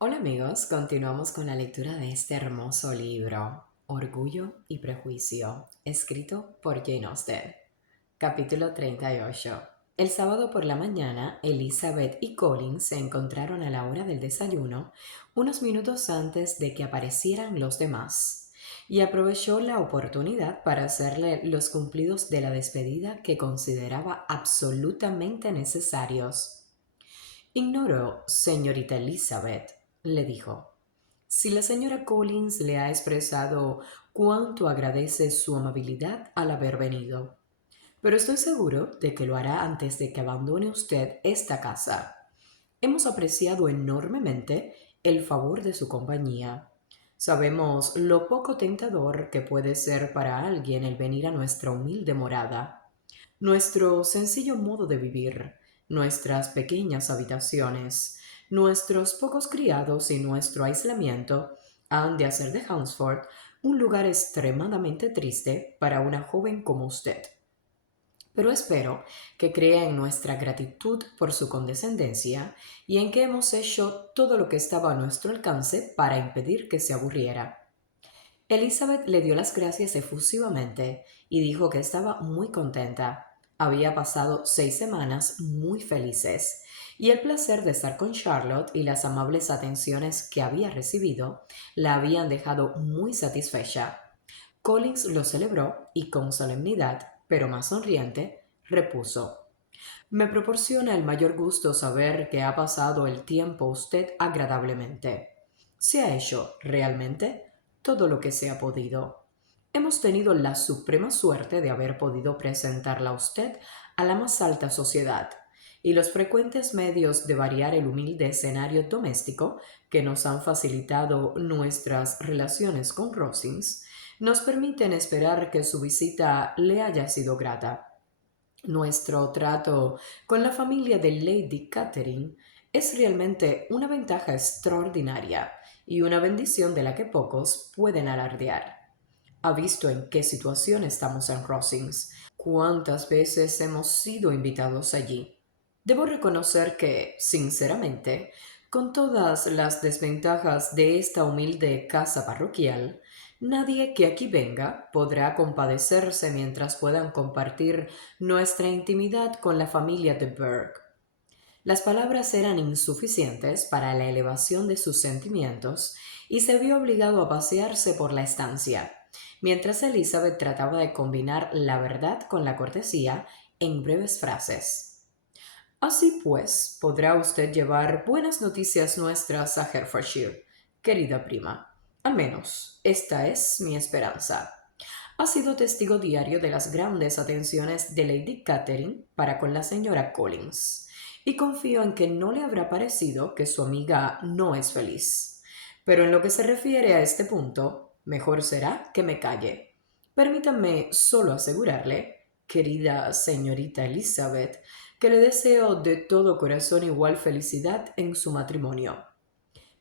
Hola amigos, continuamos con la lectura de este hermoso libro, Orgullo y Prejuicio, escrito por Jane Austen. Capítulo 38. El sábado por la mañana, Elizabeth y Colin se encontraron a la hora del desayuno, unos minutos antes de que aparecieran los demás, y aprovechó la oportunidad para hacerle los cumplidos de la despedida que consideraba absolutamente necesarios. Ignoro, señorita Elizabeth, le dijo, si la señora Collins le ha expresado cuánto agradece su amabilidad al haber venido, pero estoy seguro de que lo hará antes de que abandone usted esta casa. Hemos apreciado enormemente el favor de su compañía. Sabemos lo poco tentador que puede ser para alguien el venir a nuestra humilde morada. Nuestro sencillo modo de vivir, nuestras pequeñas habitaciones, nuestros pocos criados y nuestro aislamiento han de hacer de Hunsford un lugar extremadamente triste para una joven como usted. Pero espero que crea en nuestra gratitud por su condescendencia y en que hemos hecho todo lo que estaba a nuestro alcance para impedir que se aburriera. Elizabeth le dio las gracias efusivamente y dijo que estaba muy contenta. Había pasado 6 semanas muy felices y el placer de estar con Charlotte y las amables atenciones que había recibido la habían dejado muy satisfecha. Collins lo celebró y con solemnidad, pero más sonriente, repuso: Me proporciona el mayor gusto saber que ha pasado el tiempo usted agradablemente. Se ha hecho, realmente, todo lo que se ha podido. Hemos tenido la suprema suerte de haber podido presentarla a usted a la más alta sociedad, y los frecuentes medios de variar el humilde escenario doméstico que nos han facilitado nuestras relaciones con Rosings nos permiten esperar que su visita le haya sido grata. Nuestro trato con la familia de Lady Catherine es realmente una ventaja extraordinaria y una bendición de la que pocos pueden alardear. Ha visto en qué situación estamos en Rosings, cuántas veces hemos sido invitados allí. Debo reconocer que, sinceramente, con todas las desventajas de esta humilde casa parroquial, nadie que aquí venga podrá compadecerse mientras puedan compartir nuestra intimidad con la familia de Burke. Las palabras eran insuficientes para la elevación de sus sentimientos y se vio obligado a pasearse por la estancia, mientras Elizabeth trataba de combinar la verdad con la cortesía en breves frases. Así pues, podrá usted llevar buenas noticias nuestras a Herefordshire, querida prima. Al menos, esta es mi esperanza. Ha sido testigo diario de las grandes atenciones de Lady Catherine para con la señora Collins, y confío en que no le habrá parecido que su amiga no es feliz. Pero en lo que se refiere a este punto, mejor será que me calle. Permítanme solo asegurarle, querida señorita Elizabeth, que le deseo de todo corazón igual felicidad en su matrimonio.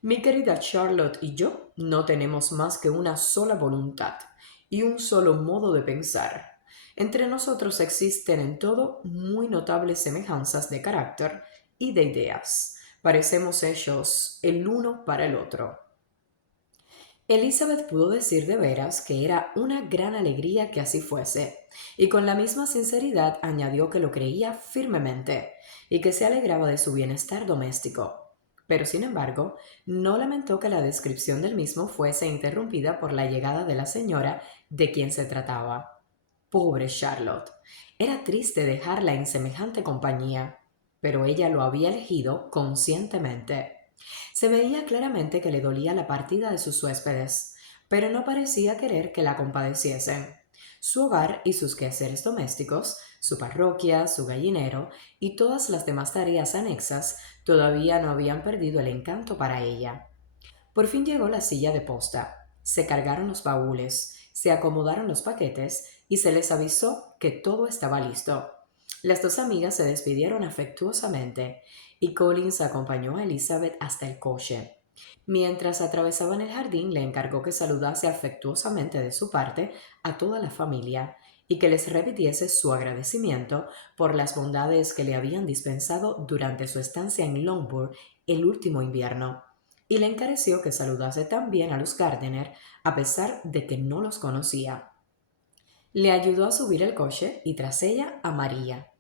Mi querida Charlotte y yo no tenemos más que una sola voluntad y un solo modo de pensar. Entre nosotros existen en todo muy notables semejanzas de carácter y de ideas. Parecemos hechos el uno para el otro. Elizabeth pudo decir de veras que era una gran alegría que así fuese, y con la misma sinceridad añadió que lo creía firmemente y que se alegraba de su bienestar doméstico. Pero, sin embargo, no lamentó que la descripción del mismo fuese interrumpida por la llegada de la señora de quien se trataba. Pobre Charlotte. Era triste dejarla en semejante compañía, pero ella lo había elegido conscientemente. Se veía claramente que le dolía la partida de sus huéspedes, pero no parecía querer que la compadeciesen. Su hogar y sus quehaceres domésticos, su parroquia, su gallinero y todas las demás tareas anexas todavía no habían perdido el encanto para ella. Por fin llegó la silla de posta. Se cargaron los baúles, se acomodaron los paquetes y se les avisó que todo estaba listo. Las dos amigas se despidieron afectuosamente y Collins acompañó a Elizabeth hasta el coche. Mientras atravesaban el jardín, le encargó que saludase afectuosamente de su parte a toda la familia y que les repitiese su agradecimiento por las bondades que le habían dispensado durante su estancia en Longbourn el último invierno. y le encareció que saludase también a los Gardiner a pesar de que no los conocía. Le ayudó a subir el coche y tras ella a María.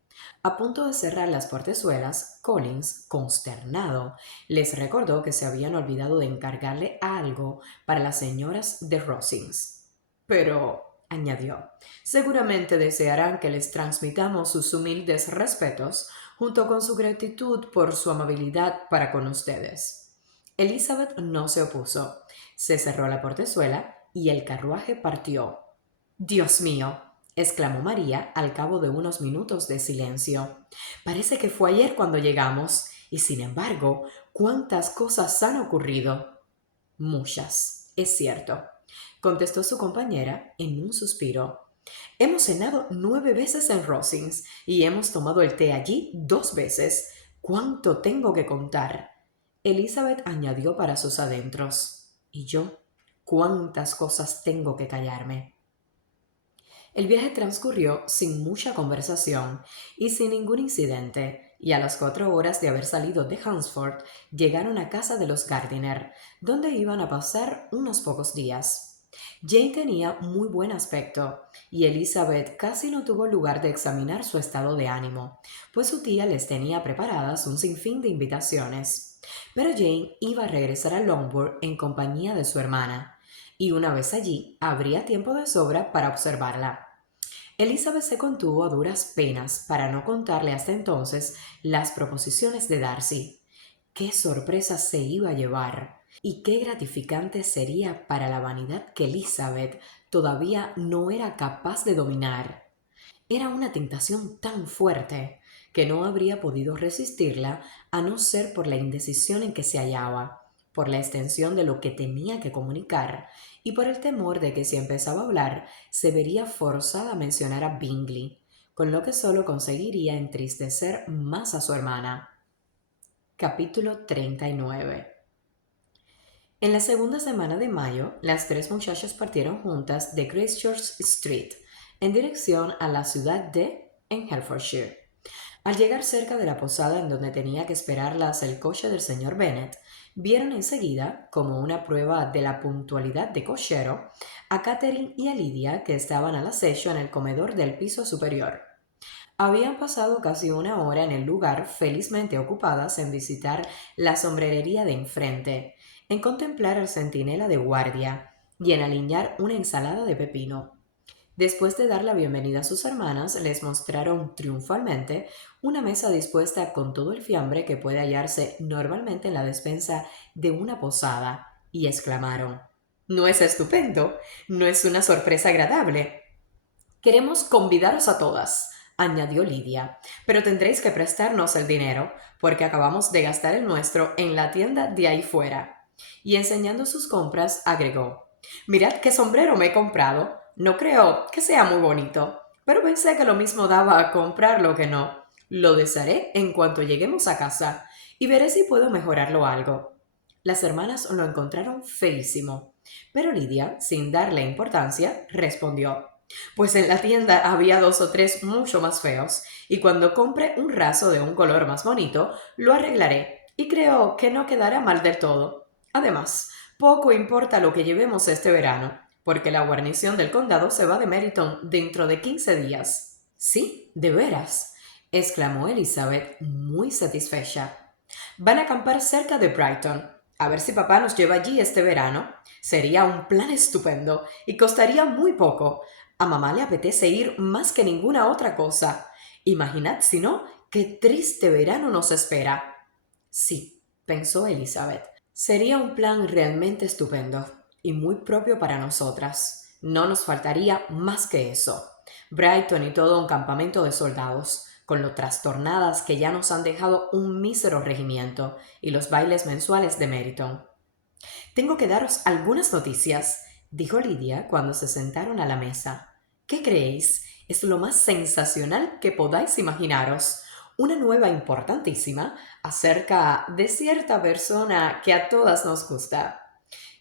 A punto de cerrar las portezuelas, Collins, consternado, les recordó que se habían olvidado de encargarle algo para las señoras de Rosings. Pero, añadió, seguramente desearán que les transmitamos sus humildes respetos junto con su gratitud por su amabilidad para con ustedes. Elizabeth no se opuso. Se cerró la portezuela y el carruaje partió. «Dios mío», exclamó María al cabo de unos minutos de silencio. «Parece que fue ayer cuando llegamos, y sin embargo, ¿cuántas cosas han ocurrido?» «Muchas, es cierto», contestó su compañera en un suspiro. «Hemos cenado 9 veces en Rosings y hemos tomado el té allí 2 veces. ¿Cuánto tengo que contar?» Elizabeth añadió para sus adentros. «Y yo, ¿cuántas cosas tengo que callarme?» El viaje transcurrió sin mucha conversación y sin ningún incidente, y a las 4 horas de haber salido de Hunsford llegaron a casa de los Gardiner, donde iban a pasar unos pocos días. Jane tenía muy buen aspecto, y Elizabeth casi no tuvo lugar de examinar su estado de ánimo, pues su tía les tenía preparadas un sinfín de invitaciones. Pero Jane iba a regresar a Longbourn en compañía de su hermana, y una vez allí habría tiempo de sobra para observarla. Elizabeth se contuvo a duras penas para no contarle hasta entonces las proposiciones de Darcy. Qué sorpresa se iba a llevar y qué gratificante sería para la vanidad que Elizabeth todavía no era capaz de dominar. Era una tentación tan fuerte que no habría podido resistirla a no ser por la indecisión en que se hallaba, por la extensión de lo que tenía que comunicar y por el temor de que si empezaba a hablar se vería forzada a mencionar a Bingley, con lo que solo conseguiría entristecer más a su hermana. Capítulo 39. En la segunda semana de mayo, las 3 muchachas partieron juntas de Gracechurch Street en dirección a la ciudad de en Hertfordshire. Al llegar cerca de la posada en donde tenía que esperarlas el coche del señor Bennet, vieron enseguida, como una prueba de la puntualidad de cochero, a Catherine y a Lydia que estaban al acecho en el comedor del piso superior. Habían pasado casi una hora en el lugar felizmente ocupadas en visitar la sombrerería de enfrente, en contemplar al centinela de guardia y en aliñar una ensalada de pepino. Después de dar la bienvenida a sus hermanas, les mostraron triunfalmente una mesa dispuesta con todo el fiambre que puede hallarse normalmente en la despensa de una posada, y exclamaron: «¿No es estupendo? ¿No es una sorpresa agradable?» «Queremos convidaros a todas», añadió Lydia, «pero tendréis que prestarnos el dinero, porque acabamos de gastar el nuestro en la tienda de ahí fuera». Y enseñando sus compras, agregó: «Mirad qué sombrero me he comprado. No creo que sea muy bonito, pero pensé que lo mismo daba a comprarlo que no. Lo desharé en cuanto lleguemos a casa y veré si puedo mejorarlo algo». Las hermanas lo encontraron feísimo, pero Lydia, sin darle importancia, respondió: «Pues en la tienda había 2 o 3 mucho más feos, y cuando compre un raso de un color más bonito, lo arreglaré, y creo que no quedará mal del todo. Además, poco importa lo que llevemos este verano, porque la guarnición del condado se va de Meryton dentro de 15 días». «Sí, de veras», exclamó Elizabeth, muy satisfecha. «Van a acampar cerca de Brighton. A ver si papá nos lleva allí este verano. Sería un plan estupendo y costaría muy poco. A mamá le apetece ir más que ninguna otra cosa. Imaginad, si no, qué triste verano nos espera». «Sí», pensó Elizabeth, «sería un plan realmente estupendo y muy propio para nosotras. No nos faltaría más que eso. Brighton y todo un campamento de soldados, con lo trastornadas que ya nos han dejado un mísero regimiento y los bailes mensuales de Meryton». «Tengo que daros algunas noticias», dijo Lydia cuando se sentaron a la mesa. «¿Qué creéis? Es lo más sensacional que podáis imaginaros. Una nueva importantísima acerca de cierta persona que a todas nos gusta».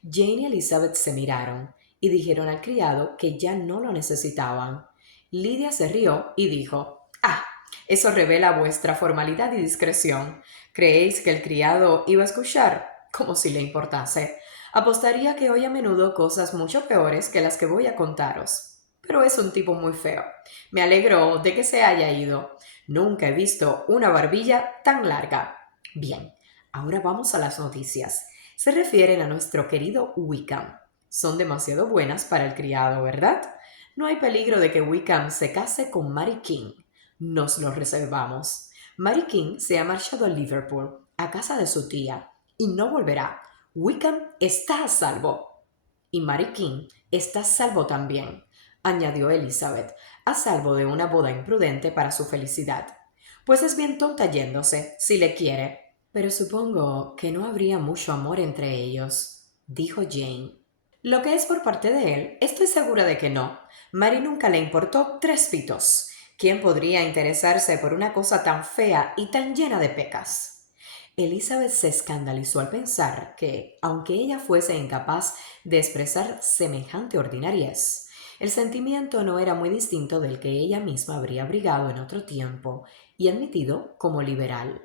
Jane y Elizabeth se miraron y dijeron al criado que ya no lo necesitaban. Lydia se rió y dijo: «Ah, eso revela vuestra formalidad y discreción. ¿Creéis que el criado iba a escuchar? como si le importase. Apostaría que oye a menudo cosas mucho peores que las que voy a contaros. Pero es un tipo muy feo. Me alegro de que se haya ido. Nunca he visto una barbilla tan larga. Bien, ahora vamos a las noticias. Se refieren a nuestro querido Wickham. Son demasiado buenas para el criado, ¿verdad? No hay peligro de que Wickham se case con Mary King. Nos lo reservamos. Mary King se ha marchado a Liverpool, a casa de su tía, y no volverá. Wickham está a salvo. Y Mary King está a salvo también, añadió Elizabeth, a salvo de una boda imprudente para su felicidad. Pues es bien tonta yéndose, si le quiere. Pero supongo que no habría mucho amor entre ellos, dijo Jane. Lo que es por parte de él, estoy segura de que no. Mary nunca le importó tres pitos. ¿Quién podría interesarse por una cosa tan fea y tan llena de pecas? Elizabeth se escandalizó al pensar que, aunque ella fuese incapaz de expresar semejante ordinariez, el sentimiento no era muy distinto del que ella misma habría abrigado en otro tiempo y admitido como liberal.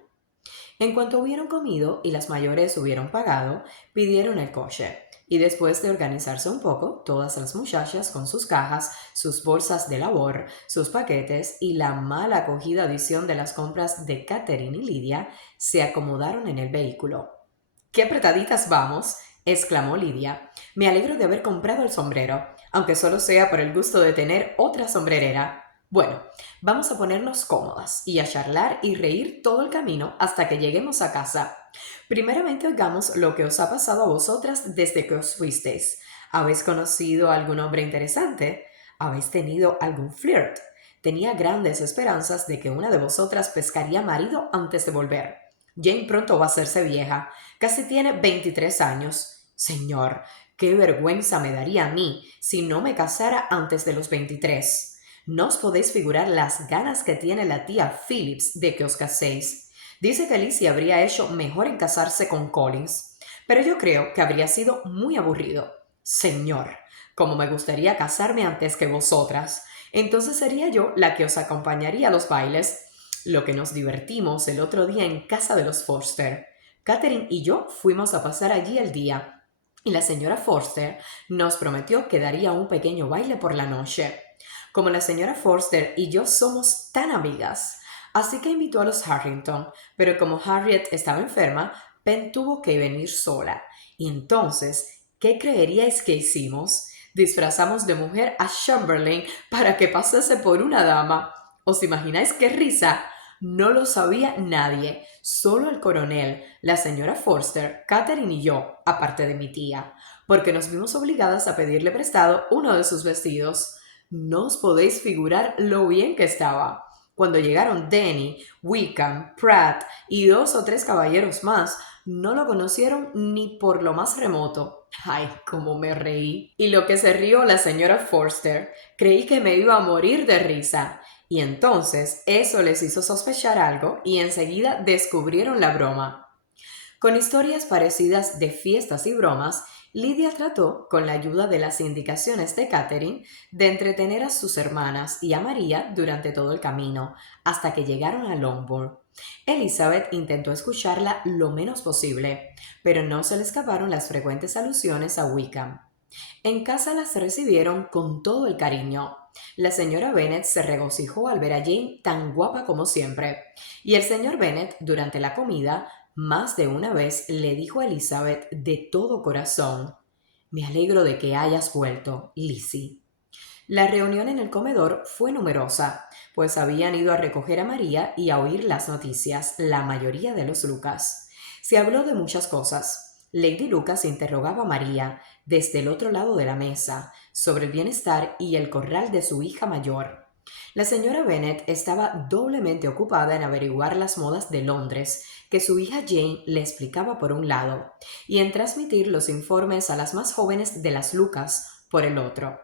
En cuanto hubieron comido y las mayores hubieron pagado, pidieron el coche. Y después de organizarse un poco, todas las muchachas con sus cajas, sus bolsas de labor, sus paquetes y la mal acogida adición de las compras de Catherine y Lidia, se acomodaron en el vehículo. ¡Qué apretaditas vamos! Exclamó Lidia. Me alegro de haber comprado el sombrero, aunque solo sea por el gusto de tener otra sombrerera. Bueno, vamos a ponernos cómodas y a charlar y reír todo el camino hasta que lleguemos a casa. Primeramente oigamos lo que os ha pasado a vosotras desde que os fuisteis. ¿Habéis conocido a algún hombre interesante? ¿Habéis tenido algún flirt? Tenía grandes esperanzas de que una de vosotras pescaría marido antes de volver. Jane pronto va a hacerse vieja. Casi tiene 23 años. Señor, qué vergüenza me daría a mí si no me casara antes de los 23. No os podéis figurar las ganas que tiene la tía Phillips de que os caséis. Dice que Lizzie habría hecho mejor en casarse con Collins, pero yo creo que habría sido muy aburrido. Señor, como me gustaría casarme antes que vosotras. Entonces sería yo la que os acompañaría a los bailes. Lo que nos divertimos el otro día en casa de los Forster. Catherine y yo fuimos a pasar allí el día, y la señora Forster nos prometió que daría un pequeño baile por la noche. Como la señora Forster y yo somos tan amigas, así que invitó a los Harrington, pero como Harriet estaba enferma, Pen tuvo que venir sola. Y entonces, ¿qué creeríais que hicimos? Disfrazamos de mujer a Chamberlain para que pasase por una dama. ¿Os imagináis qué risa? No lo sabía nadie, solo el coronel, la señora Forster, Catherine y yo, aparte de mi tía, porque nos vimos obligadas a pedirle prestado uno de sus vestidos. No os podéis figurar lo bien que estaba. Cuando llegaron Denny, Wickham, Pratt y dos o tres caballeros más, no lo conocieron ni por lo más remoto. ¡Ay, cómo me reí! Y lo que se rió la señora Forster, creí que me iba a morir de risa. Y entonces eso les hizo sospechar algo y enseguida descubrieron la broma. Con historias parecidas de fiestas y bromas, Lidia trató, con la ayuda de las indicaciones de Catherine, de entretener a sus hermanas y a María durante todo el camino, hasta que llegaron a Longbourn. Elizabeth intentó escucharla lo menos posible, pero no se le escaparon las frecuentes alusiones a Wickham. En casa las recibieron con todo el cariño. La señora Bennet se regocijó al ver a Jane tan guapa como siempre, y el señor Bennet, durante la comida, más de una vez le dijo a Elizabeth de todo corazón: «Me alegro de que hayas vuelto, Lizzie». La reunión en el comedor fue numerosa, pues habían ido a recoger a María y a oír las noticias, la mayoría de los Lucas. Se habló de muchas cosas. Lady Lucas interrogaba a María, desde el otro lado de la mesa, sobre el bienestar y el corral de su hija mayor. La señora Bennet estaba doblemente ocupada en averiguar las modas de Londres, que su hija Jane le explicaba por un lado, y en transmitir los informes a las más jóvenes de las Lucas por el otro.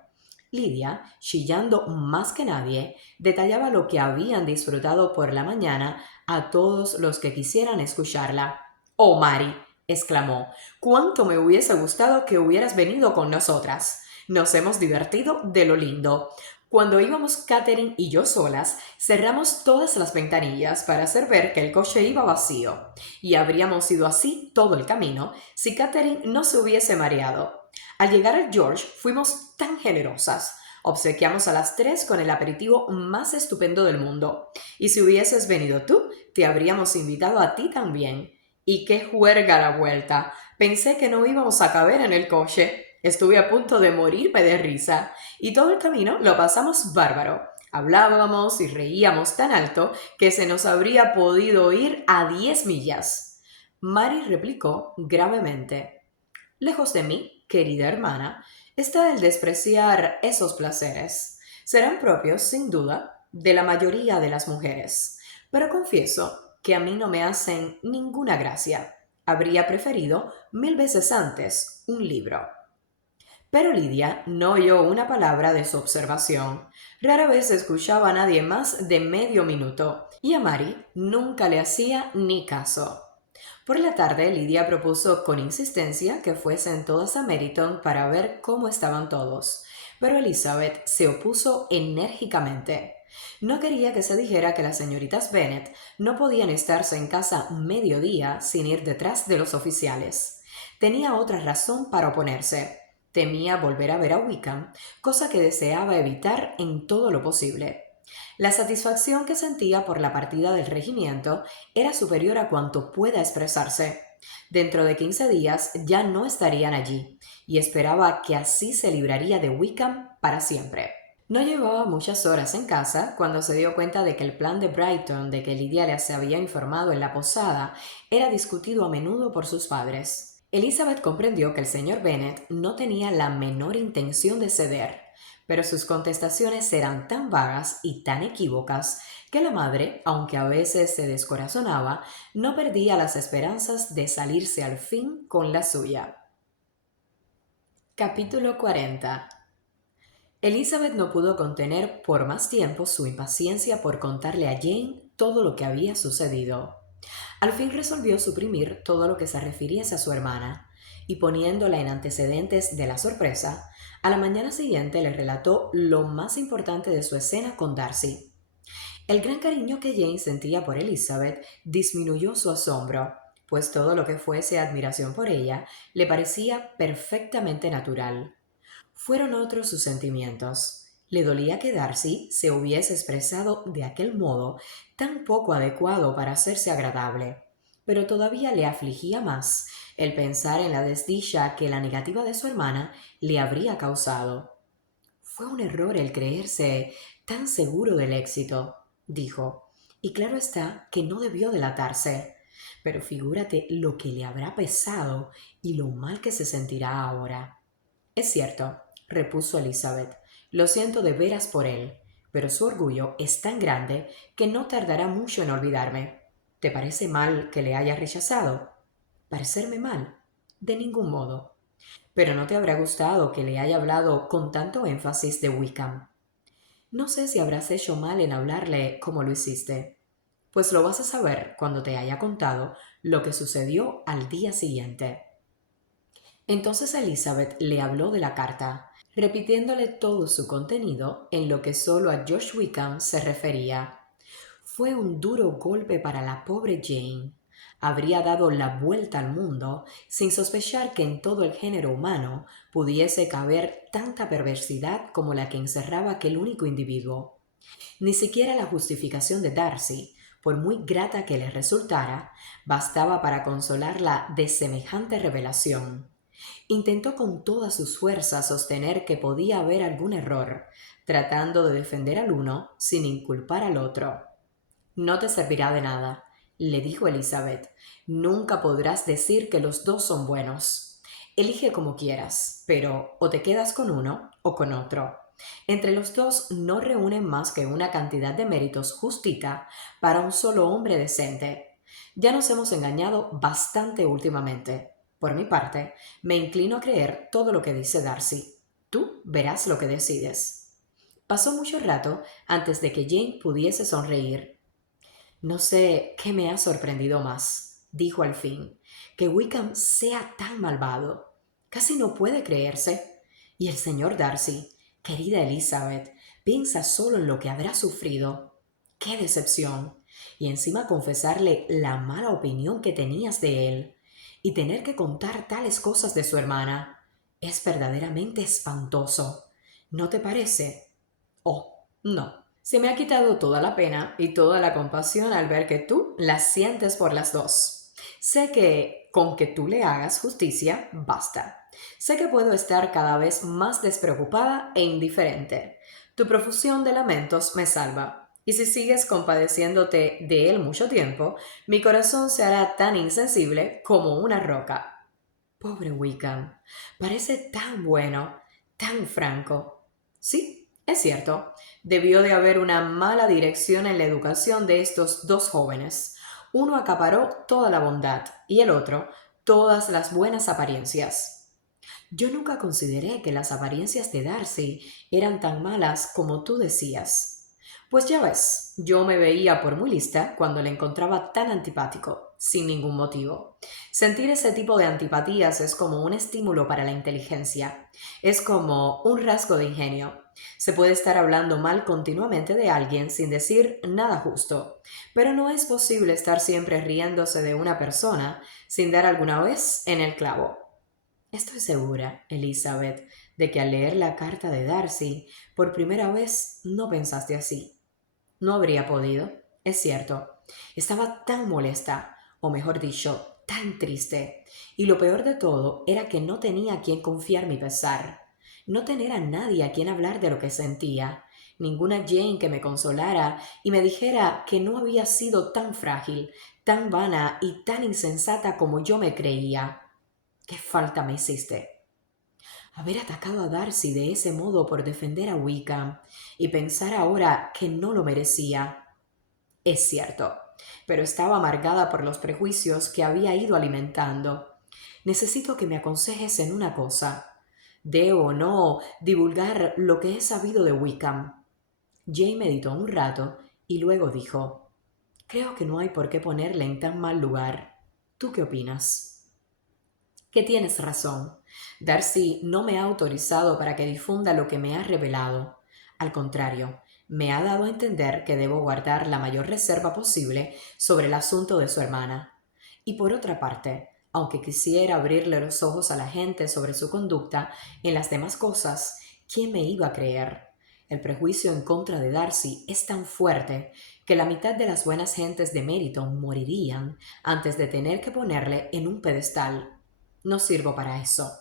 Lidia, chillando más que nadie, detallaba lo que habían disfrutado por la mañana a todos los que quisieran escucharla. «Oh, Mary», exclamó, «cuánto me hubiese gustado que hubieras venido con nosotras. Nos hemos divertido de lo lindo. Cuando íbamos Catherine y yo solas, cerramos todas las ventanillas para hacer ver que el coche iba vacío, y habríamos ido así todo el camino si Catherine no se hubiese mareado. Al llegar al George fuimos tan generosas. Obsequiamos a las tres con el aperitivo más estupendo del mundo. Y si hubieses venido tú, te habríamos invitado a ti también. Y qué juerga la vuelta. Pensé que no íbamos a caber en el coche. Estuve a punto de morirme de risa. Y todo el camino lo pasamos bárbaro. Hablábamos y reíamos tan alto que se nos habría podido oír a 10 millas. Mary replicó gravemente: lejos de mí, querida hermana, está el despreciar esos placeres. Serán propios, sin duda, de la mayoría de las mujeres, pero confieso que a mí no me hacen ninguna gracia. Habría preferido 1000 veces antes un libro. Pero Lidia no oyó una palabra de su observación. Rara vez escuchaba a nadie más de medio minuto, y a Mary nunca le hacía ni caso. Por la tarde, Lidia propuso con insistencia que fuesen todas a Meryton para ver cómo estaban todos, pero Elizabeth se opuso enérgicamente. No quería que se dijera que las señoritas Bennet no podían estarse en casa medio día sin ir detrás de los oficiales. Tenía otra razón para oponerse. Temía volver a ver a Wickham, cosa que deseaba evitar en todo lo posible. La satisfacción que sentía por la partida del regimiento era superior a cuanto pueda expresarse. Dentro de 15 días ya no estarían allí, y esperaba que así se libraría de Wickham para siempre. No llevaba muchas horas en casa cuando se dio cuenta de que el plan de Brighton de que Lidia les había informado en la posada era discutido a menudo por sus padres. Elizabeth comprendió que el señor Bennet no tenía la menor intención de ceder, pero sus contestaciones eran tan vagas y tan equívocas que la madre, aunque a veces se descorazonaba, no perdía las esperanzas de salirse al fin con la suya. Capítulo 40. Elizabeth no pudo contener por más tiempo su impaciencia por contarle a Jane todo lo que había sucedido. Al fin resolvió suprimir todo lo que se refiriese a su hermana, y poniéndola en antecedentes de la sorpresa, a la mañana siguiente le relató lo más importante de su escena con Darcy. El gran cariño que Jane sentía por Elizabeth disminuyó su asombro, pues todo lo que fuese admiración por ella le parecía perfectamente natural. Fueron otros sus sentimientos. Le dolía que Darcy se hubiese expresado de aquel modo tan poco adecuado para hacerse agradable, pero todavía le afligía más el pensar en la desdicha que la negativa de su hermana le habría causado. Fue un error el creerse tan seguro del éxito, dijo, y claro está que no debió delatarse. Pero figúrate lo que le habrá pesado y lo mal que se sentirá ahora. Es cierto, repuso Elizabeth, lo siento de veras por él, pero su orgullo es tan grande que no tardará mucho en olvidarme. ¿Te parece mal que le haya rechazado? ¿Parecerme mal? De ningún modo. Pero no te habrá gustado que le haya hablado con tanto énfasis de Wickham. No sé si habrás hecho mal en hablarle como lo hiciste, pues lo vas a saber cuando te haya contado lo que sucedió al día siguiente. Entonces Elizabeth le habló de la carta, repitiéndole todo su contenido en lo que solo a George Wickham se refería. Fue un duro golpe para la pobre Jane. Habría dado la vuelta al mundo sin sospechar que en todo el género humano pudiese caber tanta perversidad como la que encerraba aquel único individuo. Ni siquiera la justificación de Darcy, por muy grata que le resultara, bastaba para consolarla de semejante revelación. Intentó con todas sus fuerzas sostener que podía haber algún error, tratando de defender al uno sin inculpar al otro. No te servirá de nada, le dijo Elizabeth. Nunca podrás decir que los dos son buenos. Elige como quieras, pero o te quedas con uno o con otro. Entre los dos no reúnen más que una cantidad de méritos justita para un solo hombre decente. Ya nos hemos engañado bastante últimamente. Por mi parte, me inclino a creer todo lo que dice Darcy. Tú verás lo que decides. Pasó mucho rato antes de que Jane pudiese sonreír. No sé qué me ha sorprendido más, dijo al fin, que Wickham sea tan malvado. Casi no puede creerse. Y el señor Darcy, querida Elizabeth, Piensa solo en lo que habrá sufrido. ¡Qué decepción! Y encima confesarle la mala opinión que tenías de él y tener que contar tales cosas de su hermana. Es verdaderamente espantoso. ¿No te parece? Oh, no. Se me ha quitado toda la pena y toda la compasión al ver que tú la sientes por las dos. Sé que con que tú le hagas justicia, basta. Sé que puedo estar cada vez más despreocupada e indiferente. Tu profusión de lamentos me salva. Y si sigues compadeciéndote de él mucho tiempo, mi corazón se hará tan insensible como una roca. Pobre Wickham, parece tan bueno, tan franco. Sí, es cierto, debió de haber una mala dirección en la educación de estos dos jóvenes. Uno acaparó toda la bondad y el otro todas las buenas apariencias. Yo nunca consideré que las apariencias de Darcy eran tan malas como tú decías. Pues ya ves, yo me veía por muy lista cuando le encontraba tan antipático, sin ningún motivo. Sentir ese tipo de antipatías es como un estímulo para la inteligencia, es como un rasgo de ingenio. Se puede estar hablando mal continuamente de alguien sin decir nada justo, pero no es posible estar siempre riéndose de una persona sin dar alguna vez en el clavo. Estoy segura, Elizabeth, de que al leer la carta de Darcy, por primera vez no pensaste así. No habría podido, es cierto. Estaba tan molesta, o mejor dicho, tan triste. Y lo peor de todo era que no tenía a quien confiar mi pesar. No tener a nadie a quien hablar de lo que sentía. Ninguna Jane que me consolara y me dijera que no había sido tan frágil, tan vana y tan insensata como yo me creía. ¿Qué falta me hiciste? Haber atacado a Darcy de ese modo por defender a Wickham y pensar ahora que no lo merecía. Es cierto, pero estaba amargada por los prejuicios que había ido alimentando. Necesito que me aconsejes en una cosa. ¿Debo o no divulgar lo que he sabido de Wickham? Jane meditó un rato y luego dijo: Creo que no hay por qué ponerle en tan mal lugar. ¿Tú qué opinas? Que tienes razón. Darcy no me ha autorizado para que difunda lo que me ha revelado. Al contrario, me ha dado a entender que debo guardar la mayor reserva posible sobre el asunto de su hermana. Y por otra parte, aunque quisiera abrirle los ojos a la gente sobre su conducta en las demás cosas, ¿quién me iba a creer? El prejuicio en contra de Darcy es tan fuerte que la mitad de las buenas gentes de Meryton morirían antes de tener que ponerle en un pedestal. No sirvo para eso.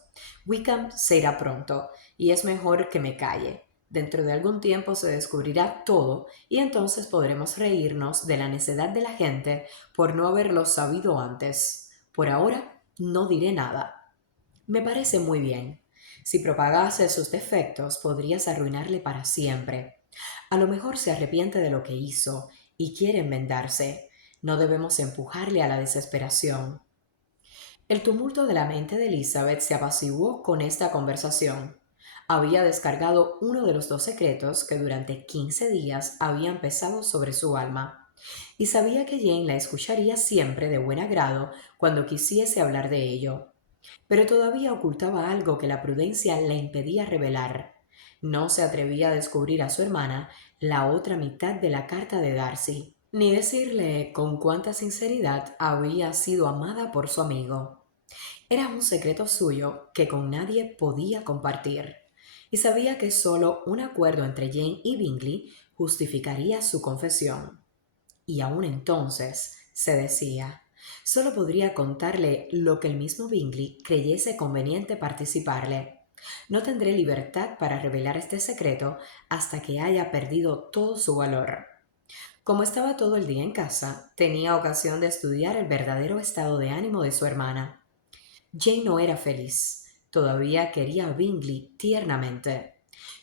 Wickham se irá pronto, y es mejor que me calle. Dentro de algún tiempo se descubrirá todo, y entonces podremos reírnos de la necedad de la gente por no haberlo sabido antes. Por ahora, no diré nada. Me parece muy bien. Si propagase sus defectos, podrías arruinarle para siempre. A lo mejor se arrepiente de lo que hizo y quiere enmendarse. No debemos empujarle a la desesperación. El tumulto de la mente de Elizabeth se apaciguó con esta conversación. Había descargado uno de los dos secretos que durante 15 días habían pesado sobre su alma, y sabía que Jane la escucharía siempre de buen agrado cuando quisiese hablar de ello. Pero todavía ocultaba algo que la prudencia le impedía revelar. No se atrevía a descubrir a su hermana la otra mitad de la carta de Darcy, ni decirle con cuánta sinceridad había sido amada por su amigo. Era un secreto suyo que con nadie podía compartir, y sabía que solo un acuerdo entre Jane y Bingley justificaría su confesión. Y aún entonces, se decía, solo podría contarle lo que el mismo Bingley creyese conveniente participarle. No tendré libertad para revelar este secreto hasta que haya perdido todo su valor. Como estaba todo el día en casa, tenía ocasión de estudiar el verdadero estado de ánimo de su hermana. Jane no era feliz. Todavía quería a Bingley tiernamente.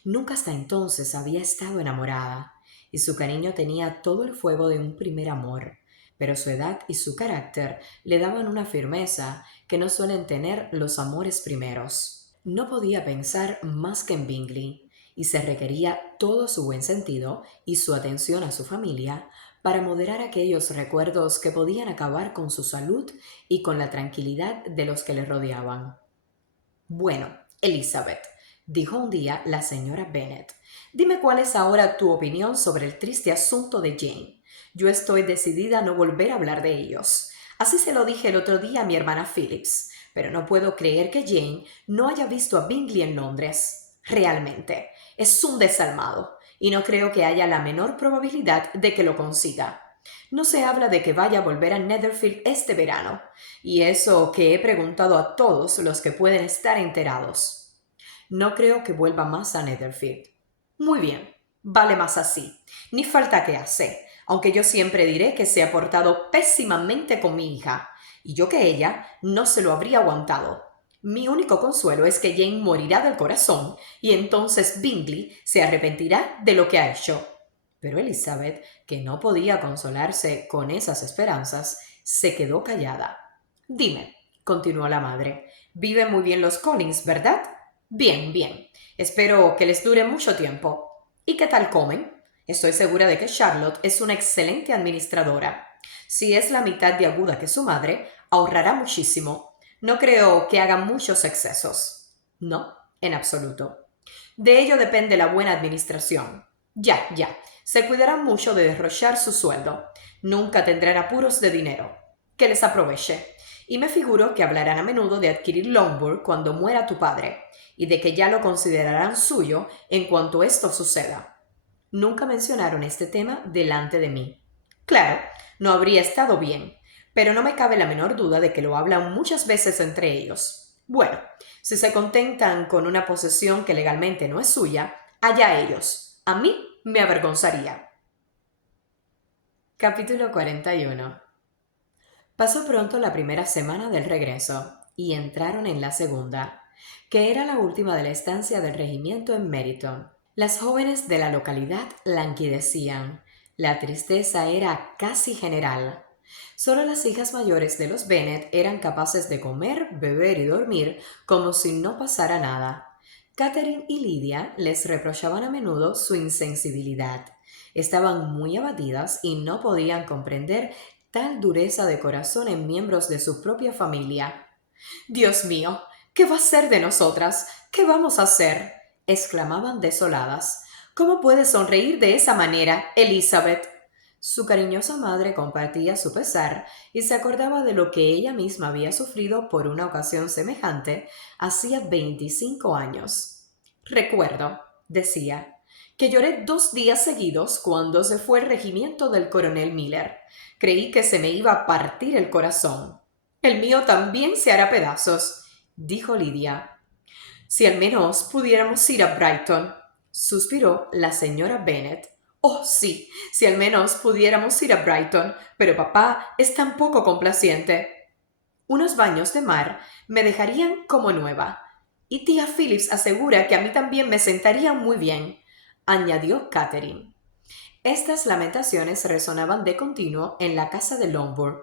Nunca hasta entonces había estado enamorada, y su cariño tenía todo el fuego de un primer amor, pero su edad y su carácter le daban una firmeza que no suelen tener los amores primeros. No podía pensar más que en Bingley, y se requería todo su buen sentido y su atención a su familia para moderar aquellos recuerdos que podían acabar con su salud y con la tranquilidad de los que le rodeaban. Bueno, Elizabeth, dijo un día la señora Bennet. Dime cuál es ahora tu opinión sobre el triste asunto de Jane. Yo estoy decidida a no volver a hablar de ellos. Así se lo dije el otro día a mi hermana Phillips, pero no puedo creer que Jane no haya visto a Bingley en Londres. Realmente, es un desalmado, y no creo que haya la menor probabilidad de que lo consiga. No se habla de que vaya a volver a Netherfield este verano, y eso que he preguntado a todos los que pueden estar enterados. No creo que vuelva más a Netherfield. Muy bien, vale más así. Ni falta que hace, aunque yo siempre diré que se ha portado pésimamente con mi hija, y yo que ella no se lo habría aguantado. Mi único consuelo es que Jane morirá del corazón y entonces Bingley se arrepentirá de lo que ha hecho. Pero Elizabeth, que no podía consolarse con esas esperanzas, se quedó callada. Dime, continuó la madre, viven muy bien los Collins, ¿verdad? Bien, bien. Espero que les dure mucho tiempo. ¿Y qué tal comen? Estoy segura de que Charlotte es una excelente administradora. Si es la mitad de aguda que su madre, ahorrará muchísimo. No creo que haga muchos excesos. No, en absoluto. De ello depende la buena administración. Ya, ya. Se cuidarán mucho de derrochar su sueldo. Nunca tendrán apuros de dinero. Que les aproveche. Y me figuro que hablarán a menudo de adquirir Longbourn cuando muera tu padre, y de que ya lo considerarán suyo en cuanto esto suceda. Nunca mencionaron este tema delante de mí. Claro, no habría estado bien, pero no me cabe la menor duda de que lo hablan muchas veces entre ellos. Bueno, si se contentan con una posesión que legalmente no es suya, allá ellos. A mí me avergonzaría. Capítulo 41. Pasó pronto la primera semana del regreso y entraron en la segunda, que era la última de la estancia del regimiento en Meryton. Las jóvenes de la localidad languidecían. La tristeza era casi general. Solo las hijas mayores de los Bennet eran capaces de comer, beber y dormir como si no pasara nada. Catherine y Lydia les reprochaban a menudo su insensibilidad. Estaban muy abatidas y no podían comprender tal dureza de corazón en miembros de su propia familia. Dios mío, ¿qué va a ser de nosotras? ¿Qué vamos a hacer? Exclamaban desoladas. ¿Cómo puedes sonreír de esa manera, Elizabeth? Su cariñosa madre compartía su pesar y se acordaba de lo que ella misma había sufrido por una ocasión semejante hacía 25 años. Recuerdo, decía, que lloré 2 días seguidos cuando se fue el regimiento del coronel Miller. Creí que se me iba a partir el corazón. El mío también se hará pedazos, dijo Lidia. Si al menos pudiéramos ir a Brighton, suspiró la señora Bennet. Oh, sí, si al menos pudiéramos ir a Brighton, pero papá es tan poco complaciente. Unos baños de mar me dejarían como nueva. Y tía Phillips asegura que a mí también me sentarían muy bien, añadió Catherine. Estas lamentaciones resonaban de continuo en la casa de Longbourn.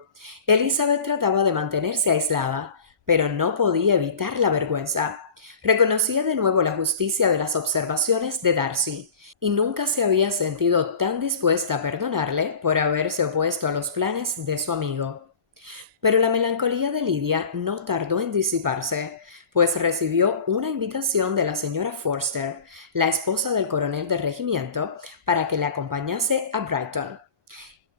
Elizabeth trataba de mantenerse aislada, pero no podía evitar la vergüenza. Reconocía de nuevo la justicia de las observaciones de Darcy, y nunca se había sentido tan dispuesta a perdonarle por haberse opuesto a los planes de su amigo. Pero la melancolía de Lidia no tardó en disiparse, pues recibió una invitación de la señora Forster, la esposa del coronel del regimiento, para que la acompañase a Brighton.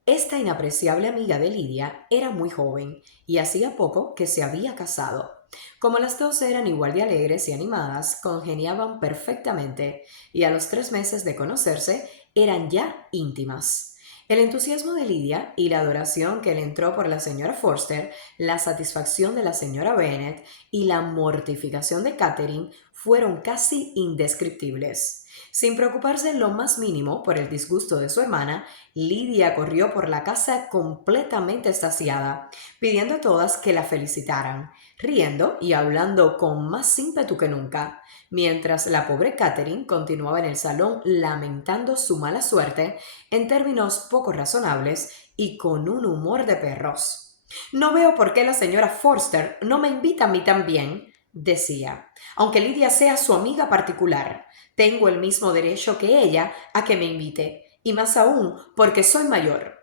Esta inapreciable amiga de Lidia era muy joven y hacía poco que se había casado. Como las dos eran igual de alegres y animadas, congeniaban perfectamente y a los 3 meses de conocerse eran ya íntimas. El entusiasmo de Lidia y la adoración que le entró por la señora Forster, la satisfacción de la señora Bennet y la mortificación de Catherine fueron casi indescriptibles. Sin preocuparse en lo más mínimo por el disgusto de su hermana, Lidia corrió por la casa completamente extasiada, pidiendo a todas que la felicitaran, riendo y hablando con más ímpetu que nunca, mientras la pobre Catherine continuaba en el salón lamentando su mala suerte en términos poco razonables y con un humor de perros. No veo por qué la señora Forster no me invita a mí también, decía, aunque Lidia sea su amiga particular. Tengo el mismo derecho que ella a que me invite, y más aún porque soy mayor.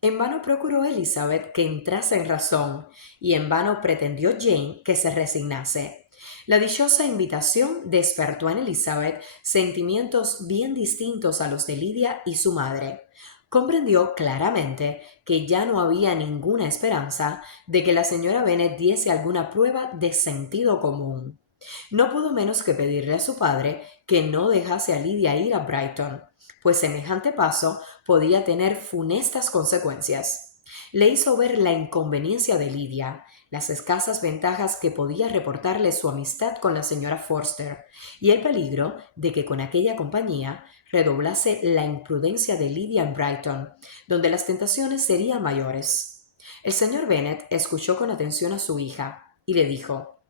En vano procuró Elizabeth que entrase en razón, y en vano pretendió Jane que se resignase. La dichosa invitación despertó en Elizabeth sentimientos bien distintos a los de Lidia y su madre. Comprendió claramente que ya no había ninguna esperanza de que la señora Bennet diese alguna prueba de sentido común. No pudo menos que pedirle a su padre que no dejase a Lidia ir a Brighton, pues semejante paso podía tener funestas consecuencias. Le hizo ver la inconveniencia de Lidia, las escasas ventajas que podía reportarle su amistad con la señora Forster, y el peligro de que con aquella compañía redoblase la imprudencia de Lidia en Brighton, donde las tentaciones serían mayores. El señor Bennet escuchó con atención a su hija y le dijo: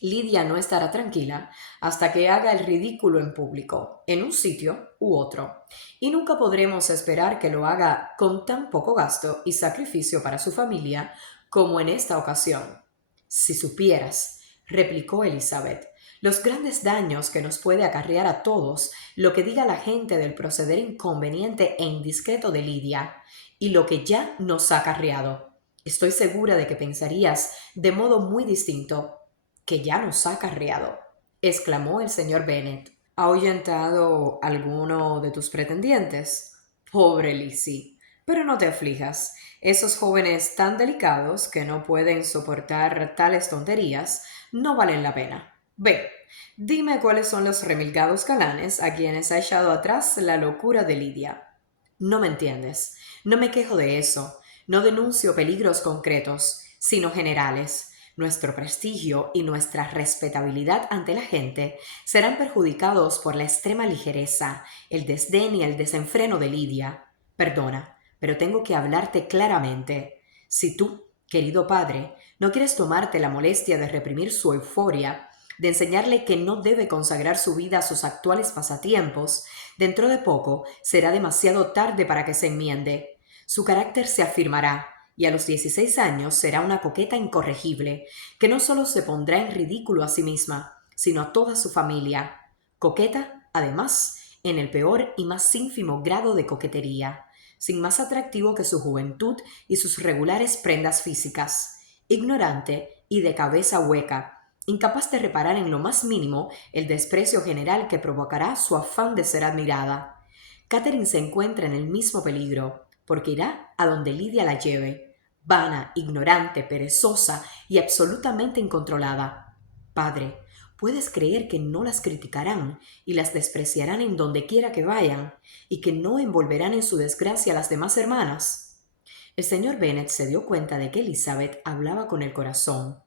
Lidia no estará tranquila hasta que haga el ridículo en público, en un sitio u otro, y nunca podremos esperar que lo haga con tan poco gasto y sacrificio para su familia como en esta ocasión. Si supieras, replicó Elizabeth, los grandes daños que nos puede acarrear a todos lo que diga la gente del proceder inconveniente e indiscreto de Lidia, y lo que ya nos ha acarreado. Estoy segura de que pensarías de modo muy distinto que ya nos ha acarreado, exclamó el señor Bennet. ¿Ha ahuyentado alguno de tus pretendientes? Pobre Lizzie. Pero no te aflijas. Esos jóvenes tan delicados que no pueden soportar tales tonterías no valen la pena. Ve, dime cuáles son los remilgados galanes a quienes ha echado atrás la locura de Lidia. No me entiendes. No me quejo de eso. No denuncio peligros concretos, sino generales. Nuestro prestigio y nuestra respetabilidad ante la gente serán perjudicados por la extrema ligereza, el desdén y el desenfreno de Lidia. Perdona, pero tengo que hablarte claramente. Si tú, querido padre, no quieres tomarte la molestia de reprimir su euforia, de enseñarle que no debe consagrar su vida a sus actuales pasatiempos, dentro de poco será demasiado tarde para que se enmiende. Su carácter se afirmará y a los 16 años será una coqueta incorregible, que no solo se pondrá en ridículo a sí misma, sino a toda su familia. Coqueta, además, en el peor y más ínfimo grado de coquetería, sin más atractivo que su juventud y sus regulares prendas físicas, ignorante y de cabeza hueca, incapaz de reparar en lo más mínimo el desprecio general que provocará su afán de ser admirada. Catherine se encuentra en el mismo peligro, porque irá a donde Lidia la lleve, vana, ignorante, perezosa y absolutamente incontrolada. Padre, ¿puedes creer que no las criticarán y las despreciarán en donde quiera que vayan, y que no envolverán en su desgracia a las demás hermanas? El señor Bennet se dio cuenta de que Elizabeth hablaba con el corazón.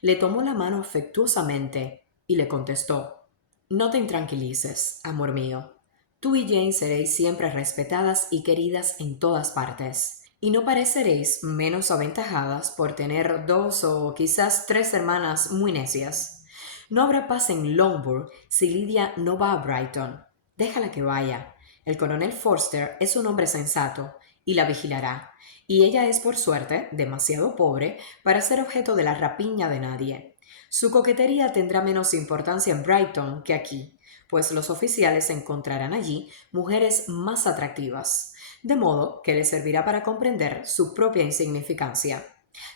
Le tomó la mano afectuosamente y le contestó: No te intranquilices, amor mío. Tú y Jane seréis siempre respetadas y queridas en todas partes, y no pareceréis menos aventajadas por tener 2 o quizás 3 hermanas muy necias. No habrá paz en Longbourn si Lidia no va a Brighton. Déjala que vaya. El coronel Forster es un hombre sensato y la vigilará, y ella es, por suerte, demasiado pobre para ser objeto de la rapiña de nadie. Su coquetería tendrá menos importancia en Brighton que aquí, pues los oficiales encontrarán allí mujeres más atractivas, de modo que le servirá para comprender su propia insignificancia.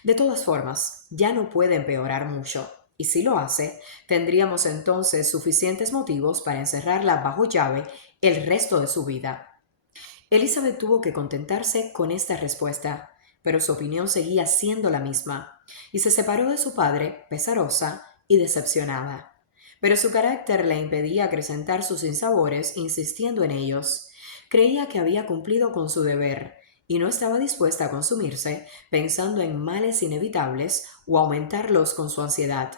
De todas formas, ya no puede empeorar mucho, y si lo hace, tendríamos entonces suficientes motivos para encerrarla bajo llave el resto de su vida. Elizabeth tuvo que contentarse con esta respuesta, pero su opinión seguía siendo la misma, y se separó de su padre, pesarosa y decepcionada. Pero su carácter le impedía acrecentar sus sinsabores insistiendo en ellos. Creía que había cumplido con su deber, y no estaba dispuesta a consumirse pensando en males inevitables o aumentarlos con su ansiedad.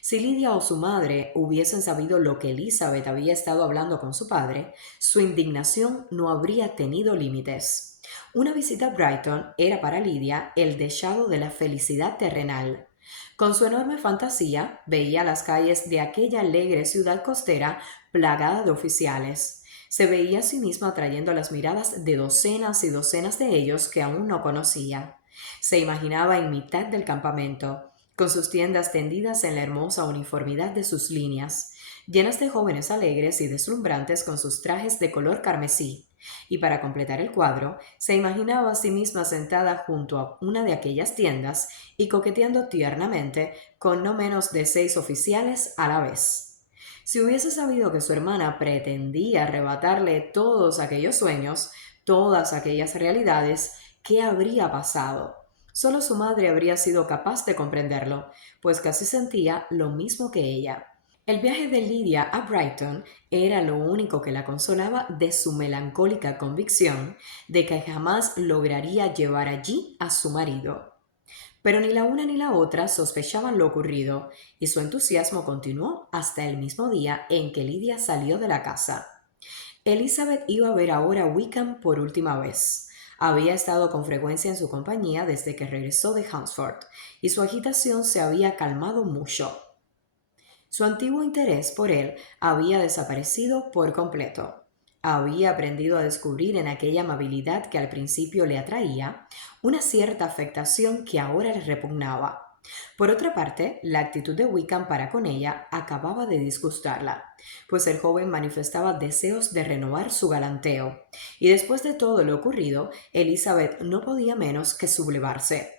Si Lidia o su madre hubiesen sabido lo que Elizabeth había estado hablando con su padre, su indignación no habría tenido límites. Una visita a Brighton era para Lidia el deseado de la felicidad terrenal. Con su enorme fantasía veía las calles de aquella alegre ciudad costera plagada de oficiales. Se veía a sí misma atrayendo las miradas de docenas y docenas de ellos que aún no conocía. Se imaginaba en mitad del campamento, con sus tiendas tendidas en la hermosa uniformidad de sus líneas, llenas de jóvenes alegres y deslumbrantes con sus trajes de color carmesí, Y para completar el cuadro, se imaginaba a sí misma sentada junto a una de aquellas tiendas y coqueteando tiernamente con no menos de 6 oficiales a la vez. Si hubiese sabido que su hermana pretendía arrebatarle todos aquellos sueños, todas aquellas realidades, ¿qué habría pasado? Solo su madre habría sido capaz de comprenderlo, pues casi sentía lo mismo que ella. El viaje de Lydia a Brighton era lo único que la consolaba de su melancólica convicción de que jamás lograría llevar allí a su marido. Pero ni la una ni la otra sospechaban lo ocurrido, y su entusiasmo continuó hasta el mismo día en que Lydia salió de la casa. Elizabeth iba a ver ahora a Wickham por última vez. Había estado con frecuencia en su compañía desde que regresó de Hunsford, y su agitación se había calmado mucho. Su antiguo interés por él había desaparecido por completo. Había aprendido a descubrir en aquella amabilidad que al principio le atraía una cierta afectación que ahora le repugnaba. Por otra parte, la actitud de Wickham para con ella acababa de disgustarla, pues el joven manifestaba deseos de renovar su galanteo, y después de todo lo ocurrido, Elizabeth no podía menos que sublevarse.